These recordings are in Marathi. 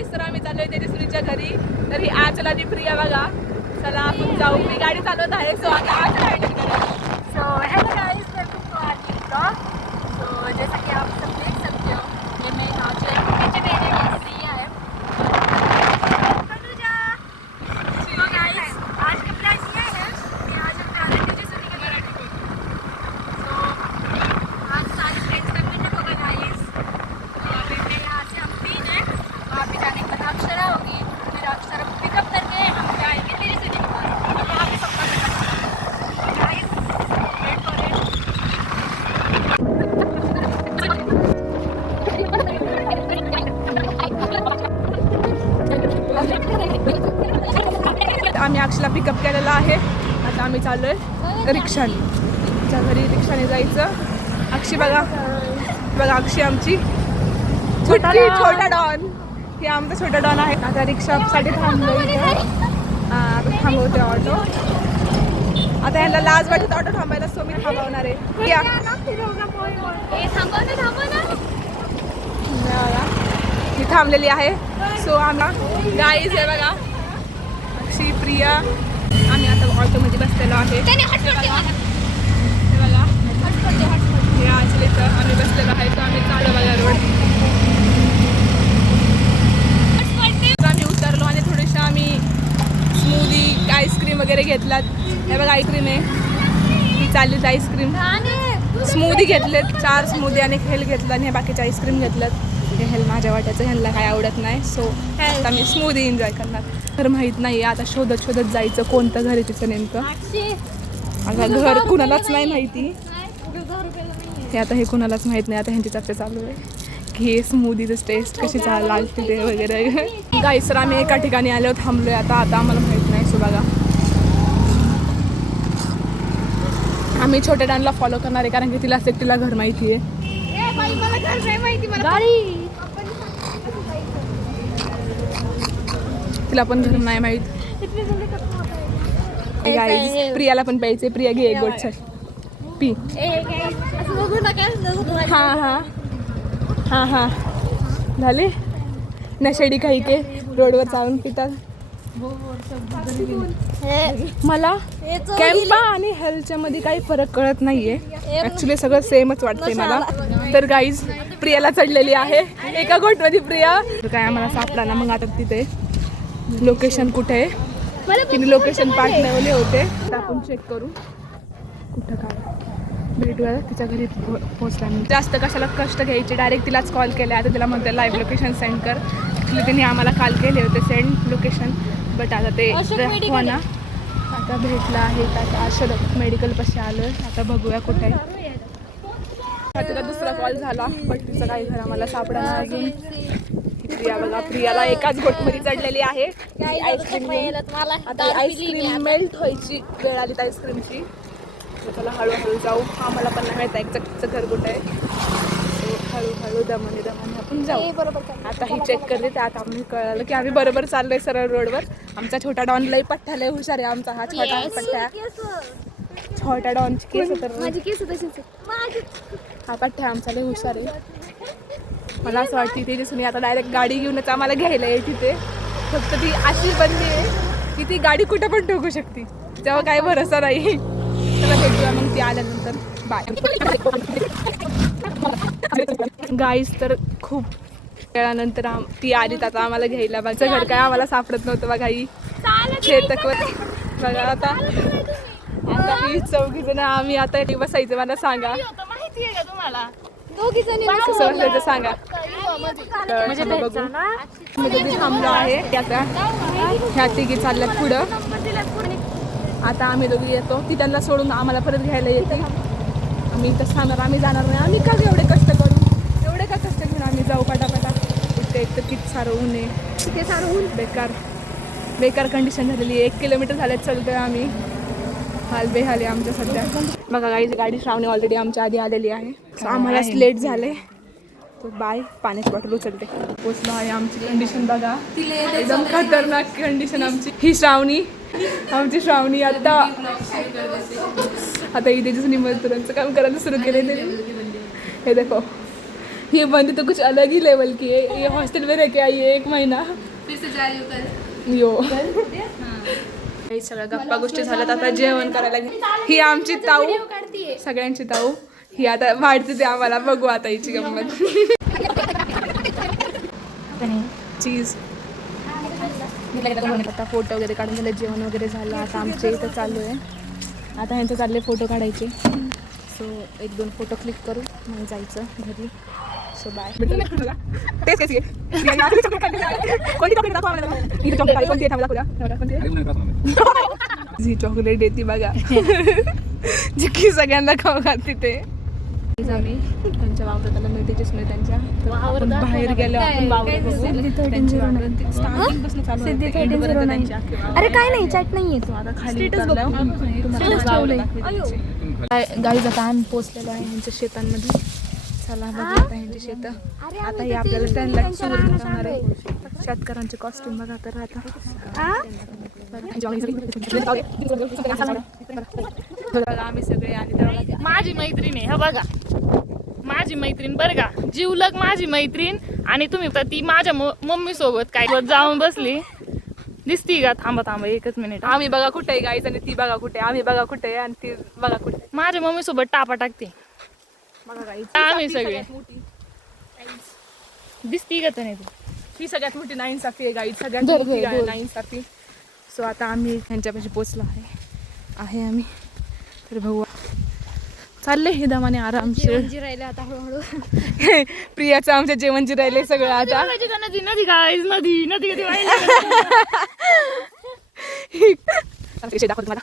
गाईस तर आम्ही चाललोय तेजस्वीच्या घरी. तर ही आचलाची प्रिया बघा. चला आपण जाऊ. मी गाडी चालवत आहे. सो आता आचला हँडल करा. So hello guys, welcome to our new blog. So जैसा कि आप सब देख सकते हो, ये मैं आचल पीछे मेरे प्रिया है. तो गाइस आज का प्लान ये है कि आज हम जा रहे हैं तेजस्वी के घर. सो आज सारे फ्रेंड्स का मिलने को गाइस. अभी यहाँ से हम 3 हैं. वहाँ पे जाने के बाद अक्षरा होगी. फिर अक्षरा को पिकअप करके हम जाएंगे तेजस्वी के पास. और वहाँ पे सबका गाइस वेट करें. आम्ही अक्षला पिकअप केलेला आहे. आता आम्ही चाललोय रिक्षाने. तिच्या घरी रिक्षाने जायचं. अक्षी बघा बघा, अक्षी आमची छोटा डॉन. हे आमचा छोटा डॉन आहे. आता रिक्षासाठी थांबलो इथं. आता थांबवते ऑटो. आता यांना लाज वाटत ऑटो थांबायला, सो मी थांबवणार आहे. या मी थांबलेली आहे. सो आम्ही गाईज आहे बघा, अक्षी प्रिया. आम्ही आता ऑटोमध्ये बसलेलो आहे. हे बघा, हे आचलेचं आम्ही बसलेलो आहे. सो आम्ही चालू बघा रोड. आम्ही उतरलो आणि थोडीशी आम्ही स्मूदी आईस्क्रीम वगैरे घेतलात. हे बघा आईस्क्रीम आहे. ही चाललीच आईस्क्रीम. स्मूदी घेतलेत, 4 स्मूदी आणि हेल घेतलं आणि हे बाकीचे आईस्क्रीम घेतलं. हे हेल माझ्या वाट्याचं, ह्यांना काय आवडत नाही. सो आता मी स्मूदी एन्जॉय करणार. तर माहीत नाही आता शोधत जायचं कोणतं घर आहे तिचं नेमकं. आता घर कुणालाच नाही माहिती. हे आता हे कुणालाच माहीत नाही. आता ह्यांची चर्चा चालू आहे की हे स्मूदीचं टेस्ट कशी लागते ते वगैरे. गाईस तर आम्ही एका ठिकाणी आलो, थांबलोय. आता आम्हाला माहीत नाही. सो बघा, आम्ही छोट्या डॅनला फॉलो करणार आहे कारण की तिला तिला घर माहिती आहे. तिला पण घर नाही माहीत. प्रियाला पण प्यायचे. प्रिया घे एक गोट छान पी. हां हां हां हां झाले नशेडी काही के रोडवर चालून पितात. मला कॅम्पा आणि हेल्थच्या मध्ये काही फरक कळत नाहीये. ऍक्च्युली सगळं सेमच वाटतंय मला. तर गाईज प्रियाला चढलेली आहे एका गोटमध्ये. प्रिया काय आम्हाला सापडा ना. मग आता तिथे लोकेशन कुठे आहे, तिने लोकेशन पाठवले होते. तर आपण चेक करू कुठं काय भेटूया. तिच्या घरी पोहोचला. जास्त कशाला कष्ट घ्यायचे, डायरेक्ट तिलाच कॉल केला. आता तिला म्हणते लाईव्ह लोकेशन सेंड कर. ॲक्च्युली तिने आम्हाला कॉल केले होते सेंड लोकेशन, बट आता ते हो ना. आता भेटलं आहे. आता अशोक मेडिकलपाशी आलो आहे. आता बघूया कुठे आहे. तिला दुसरा कॉल झाला बट तिचं काही घर आम्हाला सापडा अजून. प्रिया बघा, प्रियाला एकाच गोटमध्ये चढलेली आहे आईस्क्रीम. आता आईस्क्रीम मेल्ट व्हायची वेळ आली आईस्क्रीमची. त्याला हळूहळू जाऊ. आम्हाला पण नाही माहिती एक्झॅक्टचं घर कुठं आहे. हळूहळू दमाने आपण जाऊ. आता ही चेक करते. तर आता आम्ही कळलं की आम्ही बरोबर चाललोय सरळ रोडवर. आमचा छोटा डॉन लई पठ्ठा लई हुशार आहे. आमचा हा छोटा पठ्ठा, छोटा डॉनची केस तर हा पठ्ठा आमचा लई हुशार आहे. मला असं वाटतं तेजस्विनी आता डायरेक्ट गाडी घेऊनच आम्हाला घ्यायला आहे तिथे. फक्त ती अशी बनली आहे की ती गाडी कुठं पण ठोकू शकते. तेव्हा काही भरोसा नाही. चला भेटूया मग ती आल्यानंतर. बाय गाईस. तर खूप वेळानंतर ती आली आता आम्हाला घ्यायला. माझं घर काय आम्हाला सापडत नव्हतं बघा. ही शेतकवर बघा. आता ही 4 जण आम्ही आता बसायचं. मला सांगा कसं बसायचं सांगा. म्हणजे बघू मी थांबलो आहे. आता ह्या तिघी चालल्यात पुढं. आता आम्ही दोघी येतो. ती त्यांना सोडून आम्हाला परत घ्यायला येते. आम्ही इथं थांबणार. आम्ही जाणार नाही. आम्ही का एवढे कष्ट करू, एवढे का कष्ट घेऊन आम्ही जाऊ पटापटा. इथे एक तर किती सारं ऊन आहे. किती सारं ऊन. बेकार कंडिशन झालेली आहे. 1 किलोमीटर झाल्यात चलतोय आम्ही. हाल बेहाल आहे आमच्या सध्या. बघा गाडी श्रावणी ऑलरेडी आमच्या आधी आलेली आहे. आम्हाला लेट झाले. तर बाय. पाण्याची बॉटल उचलते. पोचलो आहे. आमची कंडिशन बघा, एकदम खतरनाक कंडिशन आमची. ही श्रावणी, आमची श्रावणी आता इथे मजदुरांचं काम करायला सुरू केले. हे देखो ये बंदी तो कुछ अलग ही लेवल की है, ये हॉस्टल में रह के आई है 1 महीना। फिर से जा रही हूँ कल। यो काही सगळ्या गप्पा गोष्टी झाल्यात, आता जेवण करायला ही आमची ताऊ, सगळ्यांची ताऊ ही आता वाढते ते आम्हाला, बघू आता हिची गंमत। चीज आता फोटो वगैरे काढून झाले, जेवण वगैरे झालं, आता आमचे इथं चालू आहे, आता ह्यांचे चालले फोटो काढायचे। सो 1-2 फोटो क्लिक करू मग जायचं घरी। So bye. तेच कोणती चॉकलेट दाखवा मला, ही चॉकलेट कोणती आहे कोणती ही चॉकलेट येते बघा जी की सगळ्यांना खाऊ घालते ते। आम्ही त्यांच्या वावरात त्याला मिळते चिसणे त्यांच्या, आपण बाहेर गेलो आपण वावर स्टार्टिंग चालू अरे काय नाही चॅट नाही येतो आता खाली गाईज आता आम्ही पोचलेलो आहे यांच्या शेतांमध्ये। चला बघा आता यांची शेत, आता हे आपल्याला त्यांना सुरू करणार आहे। शेतकऱ्यांचे कॉस्ट्युम बघा तर आता आम्ही सगळे आणि माझी मैत्रीण आहे, बघा माझी मैत्रीण बरं का, जीवलग माझी मैत्रीण। आणि तुम्ही तर ती माझ्या मम्मी सोबत काय जाऊन बसली दिसती का? थांबा थांबा 1 मिनिट, आम्ही बघा कुठे आहे गाईज आणि ती बघा कुठे, आम्ही बघा कुठे आहे आणि ती बघा कुठे। माझ्या मम्मी सोबत टापा टाकते बघा गाईज, आम्ही सगळे दिसती का तर नाही ती? ही सगळ्यात मोठी नाइंसाफी आहे गाईज, सगळ्यात मोठी नाइंसाफी। सो आता आम्ही त्यांच्यापाशी पोचलो आहे आम्ही, तर भाऊ चालले हे दमाने आरामशीर राहिले आता हळूहळू। प्रियाचं आमच्या जेवण जी राहिले सगळं आता। नदी नदी गाईज, नदी नदी कधी दाखवतो मला,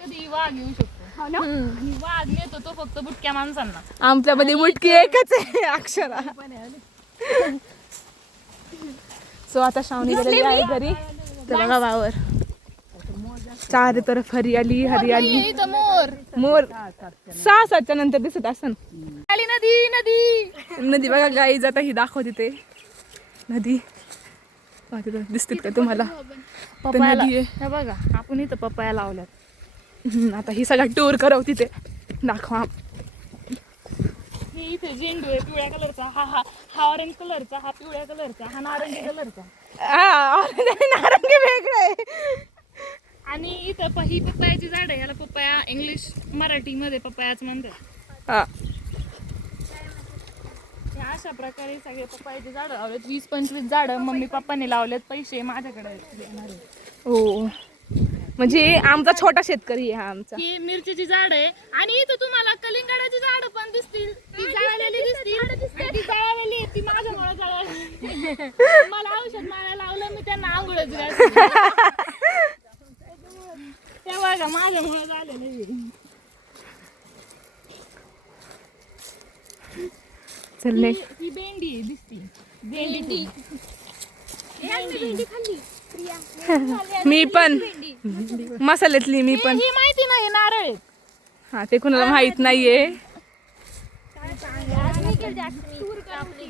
कधी वाघ येऊ शकतो आणि वाघ नेतो तो फक्त बुटक्या माणसांना। आमच्यामध्ये मुटकी एकच आहे अक्षरा। सो आता श्रावणी गेलेली आहे घरी, तर बघा वावर चार तरफ हरियाली हरियाली, इथं मोर मोर 6-7च्या नंतर दिसत असन। आली नदी नदी नदी बघा गाईज, आता ही दाखवते ते नदी दिसते का तुम्हाला? पप्पाला नदी आहे। हे बघा, आपण इथं पप्पाया लावल्यात। आता ही सगळा टूर करव तिथे दाखवा। हे इथे झेंडू आहे पिवळ्या कलरचा, हा ऑरेंज कलरचा, हा पिवळ्या कलरचा, हा नारंगी कलरचा, नारंगी वेगळं आहे। आणि इथं ही पप्पायाची झाड आहे, याला पप्पाया इंग्लिश मराठी मध्ये पप्पायाच म्हणतात। हा अशा प्रकारे सगळे पप्पायाची झाडं लावलेत, 20-25 झाडं मम्मी पप्पाने लावलेत, पैसे माझ्याकडे देणार आहे। हो म्हणजे आमचा छोटा शेतकरी आहे हा आमचा। ही मिरचीची झाड आहे, आणि इथं तुम्हाला कलिंगडाची झाड पण दिसतील, ती जळालेली दिसतील, ती जळालेली आहे, ती माझ्यामुळे जळाली। मला औषध मारायला लावलं, मी त्यांना आंघोळच घातली, तेव्हा का माझ्यामुळे झालेलं आहे। चल ही भेंडी दिसती, भेंडी मी पण मसाल्यातली मी पण, ही माहिती नाही नारळ आहेत। हा ते कुणाला माहित नाहीये,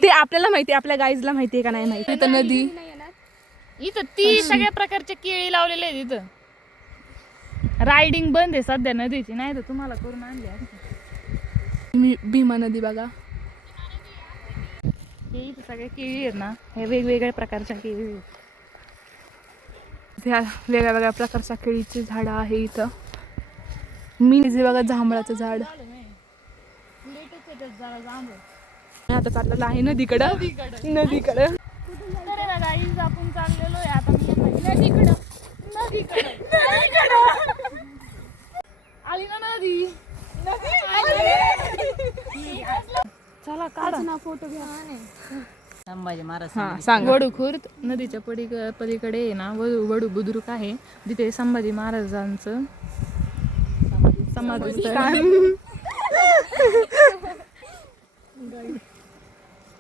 ते आपल्याला माहिती, आपल्या गाईजला माहितीये का नाही माहिती। इथं नदी, इथं ती सगळ्या प्रकारच्या केळी लावलेले आहेत। इथं रायडिंग बंद आहे सध्या नदीची, नाही तर तुम्हाला करून आणली असती। भीमा नदी बघा, हे इथं सगळ्या केळी आहेत ना, हे वेगवेगळ्या प्रकारच्या केळी आहेत। ह्या वेगळ्या वेगळ्या प्रकारच्या केळीची झाडं आहे इथं। मी जे बघा जांभळाचं झाड, आता चाललेलं आहे नदीकडं नदीकडं। तर ना गाईज आपण चाललेलो आहे आता नदीकडं आली ना नदी, चला काढा ना फोटो घ्या। संभाजी महाराज हा सांग। वडू खुर्द नदीच्या पलीकडे आहे ना वडू बुद्रुक आहे, तिथे संभाजी महाराजांचं समाधी स्थळ आहे।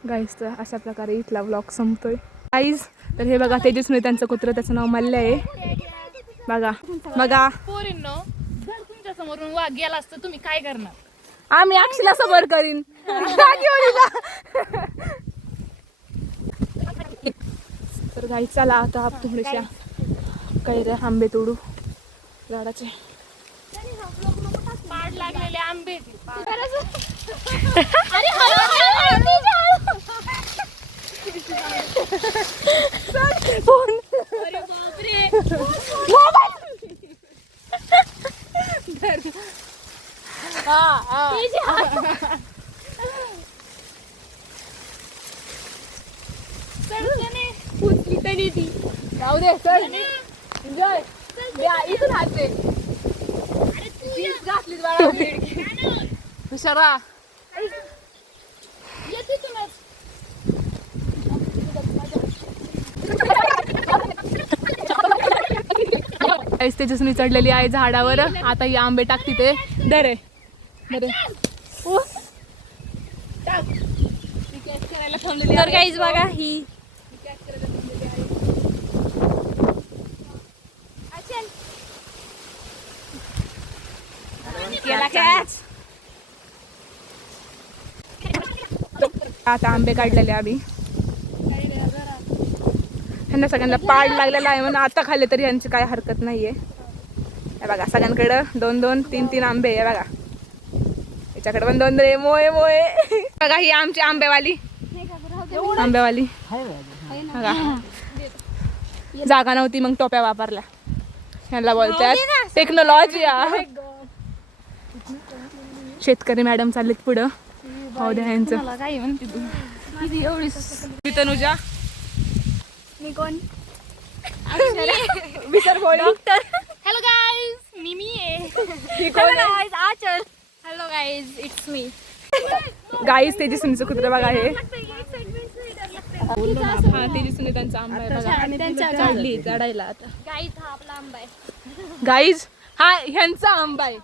गाईज तर अशा प्रकारे इथला व्लॉग संपतोय गाईज। तर हे बघा तेजस्वी त्यांचं कुत्रं, त्याचं नाव मल्ल्या आहे बघा बघा। पोरींनो, जर तुमच्या समोरून वाघ गेला असतं तुम्ही काय करणार? आम्ही अक्षला समोर करीन। तर गाईज चला आता आपण थोड्याशा कैऱ्या आंबे तोडू झाडाचे। पाड लागलेले आंबे, अरे हळू. फोन अरे बापरे. उचली तरी ती. जाऊ दे चल एन्जॉय इथून हाते घातली हुशारा येते तुम्ही. तेजस्वी चढलेली आहे झाडावर. आता ही आंबे टाकते ते दरे दरे तर गाईज बघा ही आता आंबे काढलेले आम्ही. ह्यांना सगळ्यांना पाड लागलेला आहे म्हणून आता खाल्ले तरी यांची काय हरकत नाहीये. हे बघा सगळ्यांकडं 2-2, 3-3 आंबे आहे बघा. याच्याकडे पण 2 रे मोये मोये. बघा ही आमची आंबेवाली आंबेवाली बघा. जागा नव्हती मग टोप्या वापरल्या. ह्याला बोलतात टेक्नॉलॉजी. शेतकरी मॅडम चाललेत पुढं. हो द्या यांचं काय म्हणते तू एवढी तनुजा मी कोण विसर बोली. हॅलो गाईज मी आहे. Aachal. Hello guys it's me. Guys तेजस्वीचं कुत्र बघा हे. हा तेजस्वी त्यांचा आंबा आहे बघा. चढली चढायला आता. गाईज हा आपला आंबा आहे. गाईज हा ह्यांचा आंबा आहे.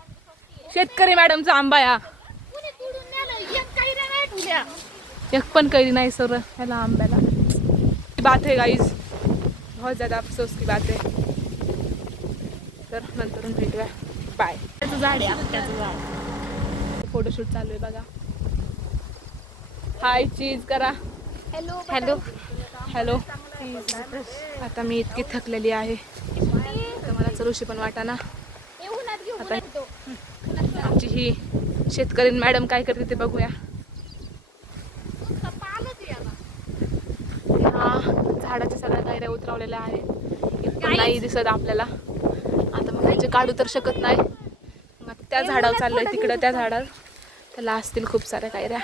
शेतकरी मॅडमचा आंबा आहे हा. कुणी तोडून नेलं? एक काही नाही ठेवल्या. एक पण कैरी नाही सर ह्याला आंब्याला. बात है गाईज बहुत ज़्यादा अफसोस की बात है. तर नंतर भेटूया. बाय. त्याचं झाड आहे आपल्याचं झाड. फोटोशूट चालू आहे बघा. हाय चीज करा. Hello hello hello. आता मी इतकी थकलेली आहे तर मला चलूशी पण वाटाना. आता आमची ही शेतकरी मॅडम काय करते ते बघूया. हा झाडाच्या सगळ्या गायऱ्या उतरवलेल्या आहेत. इतकं नाही दिसत आपल्याला. आता मग त्याचे काढू तर शकत नाही. मग आता त्या झाडावर चाललंय तिकडं त्या झाडावर. त्याला असतील खूप साऱ्या गायऱ्या.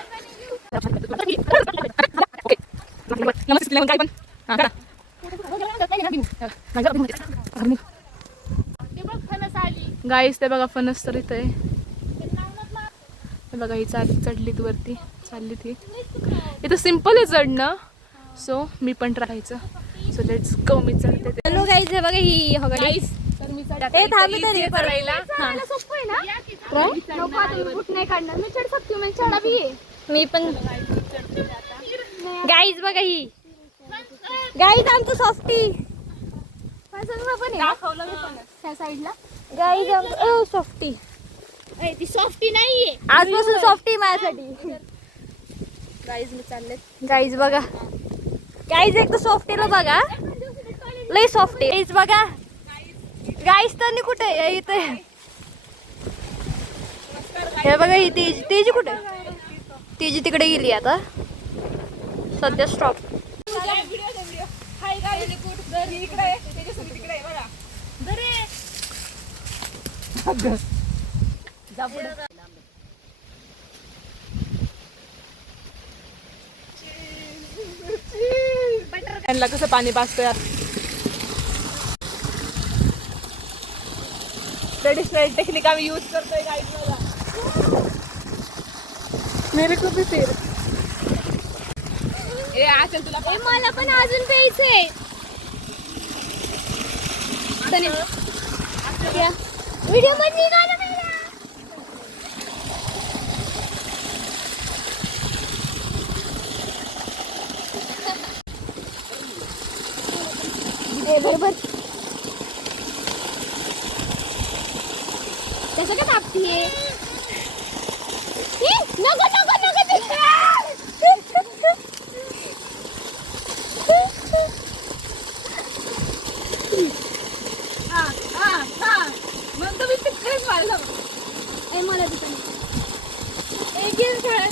गाईस ते बघा फणस तर इथं आहे. हे बघा ही चढलीत वरती चालली ती. इथं सिम्पल आहे चढणं. सो मी पण ट्रायचं. So let's go. मी चढते. हॅलो गाईज हे बघा ही हो गाईस तर मी ए थांब तरी चढायला. सोपं आहे ना. नको आता मी कुठं नाही काढणार. मी चढ शकते. मी चढा बी आहे. मी पण गाईज बघा ही गाईज आमचं सॉफ्टी त्या साईडला गाईज सॉफ्टी. ती सॉफ्टी नाहीये. आजपासून सॉफ्टी माझ्यासाठी. गाईज मी चालले. गाईज बघा गाईज एक तर सॉफ्टीला बघा लई सॉफ्टी. गाईज बघा गाईज तर कुठे इथे हे बघा ही तेजी कुठे. तेजी तिकडे गेली आता सध्या. स्टॉप. त्यांना कसं पाणी पाजतोय. ट्रेडिशनल टेक्निक आम्ही यूज करतोय गाईड बघा. मेरे को भी तेरे ए आचल तुला मला पण अजून प्यायचंय. व्हिडिओ मध्ये निघाला नाही. बरोबर त्याचं काय तापतीये. नको नको नको. मला एक गेम खेळायला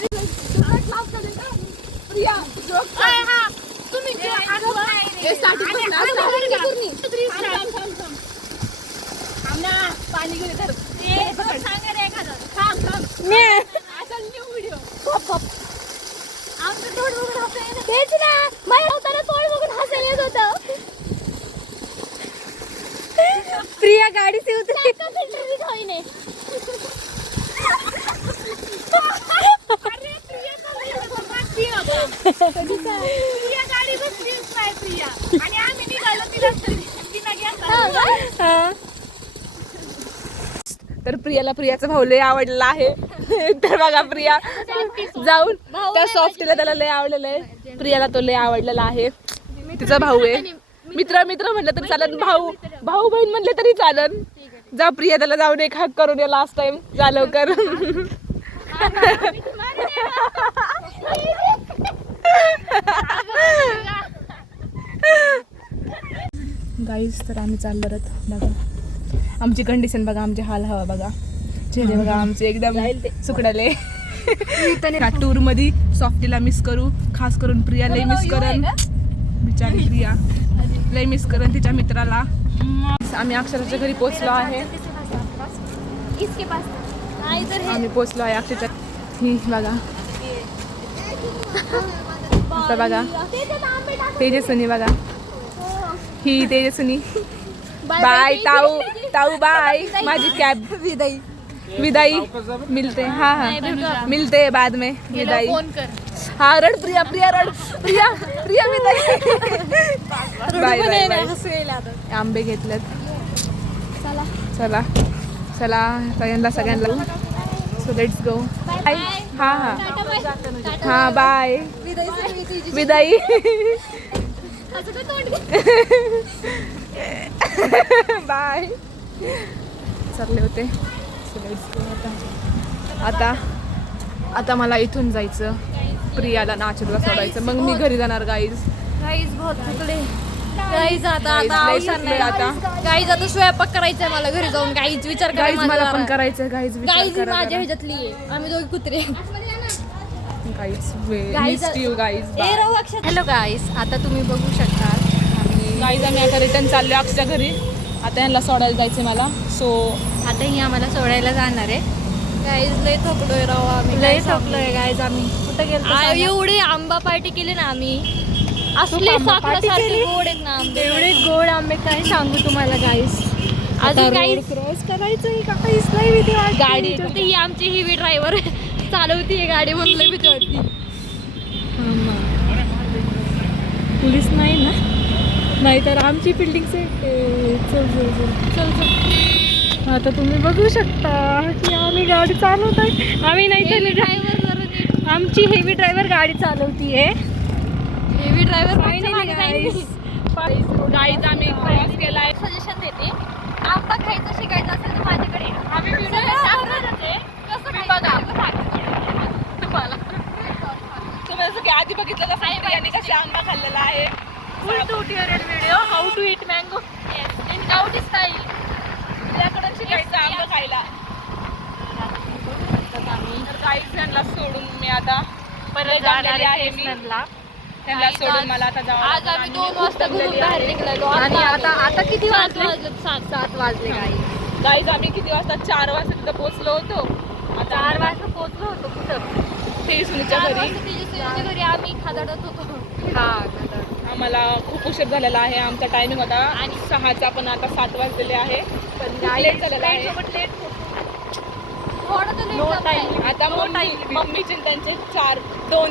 पाणी घेऊन तर सांगा रे एखादं आमचं तोड बघून हसायला तेच ना माझ्या होताना तोड बघून हसायला येत होतं प्रिया गाडी से उतरी प्रिया गाडी बसलीच नाही प्रिया आणि आम्ही निघालो तिला तिला घ्या तर प्रियाला प्रियाचा भाऊ लय आवडला आहे. तर बघा प्रिया जाऊन त्या सॉफ्टीला त्याला लय आवडलेलं आहे. प्रियाला तो लय आवडलेला आहे. तिचा भाऊ आहे. मित्र मित्र म्हणलं तरी चालन, भाऊ भाऊ बहीण म्हणले तरी चालन. जा प्रिया त्याला जाऊन एक हाक करून या लास्ट टाइम. जा लवकर. गाईज तर आम्ही चाललो रथ. बघा आमची कंडिशन बघा, आमचे हाल हवा बघा, चेहरे बघा आमचे एकदम सुकडाले. टूर मध्ये सॉफ्टीला मिस करू, खास करून प्रियाला मिस करन. बिचारी प्रिया लय मिस करन तिच्या मित्राला. आम्ही अक्षराच्या घरी पोहोचलो आहे. आम्ही पोहोचलो आहे अक्षरच्या. ही बघा आता बघा तेजस्विनी बघा, ही तेजस्विनी. बाय ताऊ ताऊ बाय. माझी कॅब विदाई मिलते. हाँ हाँ मिलते बाद में. विदाई. हाँ रड प्रिया प्रिया रड प्रिया प्रिया विदाई. Bye bye bye. आंबे घेतलेत. चला चला सगळ्यांना. So let's go. हाँ हाँ हाँ बाय विदाई. बाय. चालले होते. आता आता मला इथून जायचं, प्रियाला नाचतला सोडायचं, मग मी घरी जाणार. गाईज बहुत थकले गाईज. आता गाईज आता स्वयंपाक करायचंय मला घरी जाऊन. गाईज विचार करा गाईज मला पण करायचं. गाईज गाईज माझ्या ह्याच्यातली आहे. आम्ही दोघी कुत्रे. हॅलो गाईज, आता तुम्ही बघू शकता गाईज आम्ही आता रिटर्न चाललो अक्षच्या घरी. आता यांना सोडायला जायचं मला. सो आता ही आम्हाला सोडायला जाणार आहे. गाईज लय थकलोय राव आम्ही. लय थकलोय गाईज. आम्ही कुठं गेलो एवढी आंबा पार्टी केली ना आम्ही. असले साखरासारखे गोड आहेत ना आंबे. एवढे गोड आंबे काय सांगू तुम्हाला गाईज. अजून गाईज क्रॉस करायचं काहीच नाही भीती वाटते. गाडी ही आमची हिवी ड्रायव्हर चालवती गाडी म्हणून लय भीती वाटते. पोलीस नाही ना, नाहीतर आमची बिल्डिंग से. चल चल चल चल चल. आता तुम्ही बघू शकता की आम्ही गाडी चालवत आहे. आम्ही नाही तर ड्रायव्हर, आमची हेवी ड्रायव्हर गाडी चालवतीये. हेवी ड्रायव्हर गाईज आम्ही क्रॉस केलाय. सजेशन देते, आंबा खायचं शिकायचं असेल तर माझ्याकडे आम्ही व्हिडिओ कसं बघा तुम्हाला तुम्ही जसं की आधी बघितलं तर प्रियाने कसा आंबा खाल्लेला आहे. Full tutorial video how to eat mango in गावठी स्टाईल. तुझ्याकडून शिकायचं आंबा खायला. तर गाईज यांना सोडून मी आता परत जाणार आहे. त्यांना सोडून मला आता आज आम्ही 2 वाजता घरून बाहेर निघालो. आणि आता किती वाजले? 7 वाजले गाईज. गाईज आम्ही किती वाजता? 4 वाजता तिथं पोहोचलो होतो. आता 4 वाजता पोहोचलो होतो. कुठं? तेजस्विनीच्या घरी. तेजस्विनीच्या घरी आम्ही खादाडत होतो. आम्हाला खूप उशीर झालेला आहे. आमचा टायमिंग होता आणि 6चा, पण आता 7 वाजलेले आहे. पण लेट झालेला आहे. थोडं तर लेट झालं. आता मम्मीचे त्यांचे 2